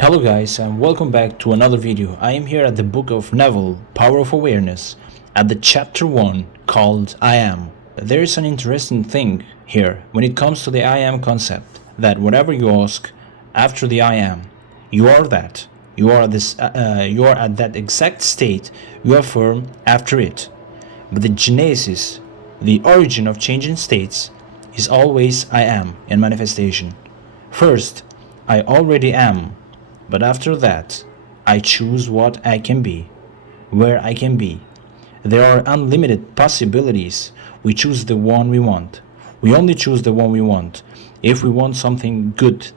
Hello guys and welcome back to another video. I am here at the book of Neville, Power of Awareness, at the chapter 1 called I Am. There is an interesting thing here when it comes to the I Am concept, that whatever you ask after the I Am, you are that. You are at that exact state you affirm after it. But the genesis, the origin of changing states, is always I Am in manifestation. First, I already am. But after that, I choose what I can be, where I can be. There are unlimited possibilities. We choose the one we want. We only choose the one we want. If we want something good,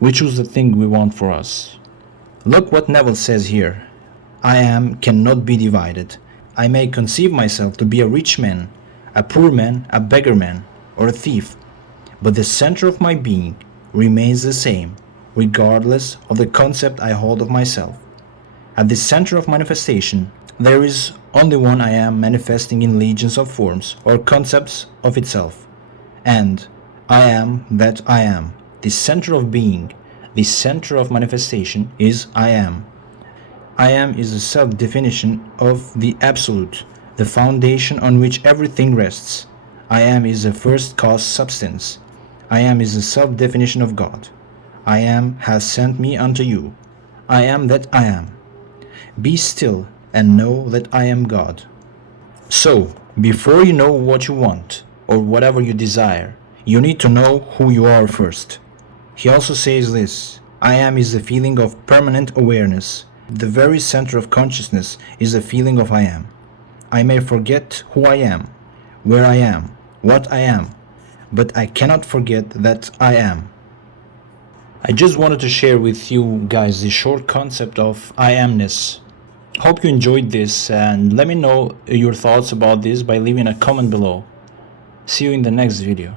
we choose the thing we want for us. Look what Neville says here. I am cannot be divided. I may conceive myself to be a rich man, a poor man, a beggar man, or a thief, but the center of my being remains the same, regardless of the concept I hold of myself. At the center of manifestation, there is only one I Am manifesting in legions of forms or concepts of itself. And I am that I am. The center of being, the center of manifestation is I Am. I Am is the self-definition of the Absolute, the foundation on which everything rests. I Am is the first cause substance. I Am is the self-definition of God. I Am has sent me unto you. I am that I am. Be still and know that I am God. So, before you know what you want, or whatever you desire, you need to know who you are first. He also says this: I Am is the feeling of permanent awareness. The very center of consciousness is the feeling of I Am. I may forget who I am, where I am, what I am, but I cannot forget that I am. I just wanted to share with you guys the short concept of I Amness. Hope you enjoyed this, and let me know your thoughts about this by leaving a comment below. See you in the next video.